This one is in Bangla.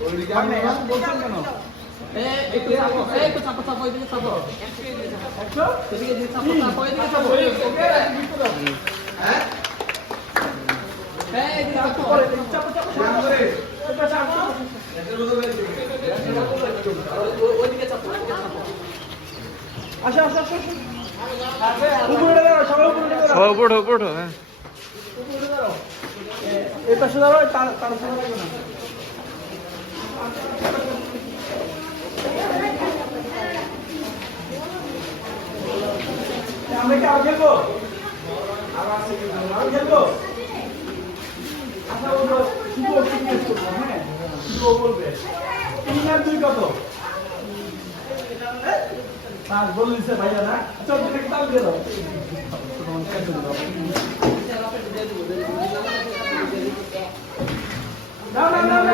বলছেন কেন? একটু চাপো চাপো এদিকে চাপো। 100? এদিকে চাপো চাপো এদিকে চাপো। হ্যাঁ? এদিকে চাপো। চাপো চাপো চাপো। এটা চাপো। ওইদিকে চাপো ওইদিকে চাপো। আসো আসো আসো। উপরে দাঁড়াও, সবাই উপরে দাঁড়াও। সবাই উপরে ওঠো, উপরে ওঠো, হ্যাঁ। উপরে দাঁড়াও। এই পাশে দাঁড়াও, তার সামনে লাগবে না। আমরা কি আরো খেলবো? আরো খেলবো? আচ্ছা বলবো, শুভ জিজ্ঞেস করবো, হ্যাঁ? শুভ বলবে। 3 আর 2 কত? 5 বললিছে ভাইয়া না? আচ্ছা, তুমি তাল দিয়ে দাও। দাও না না না।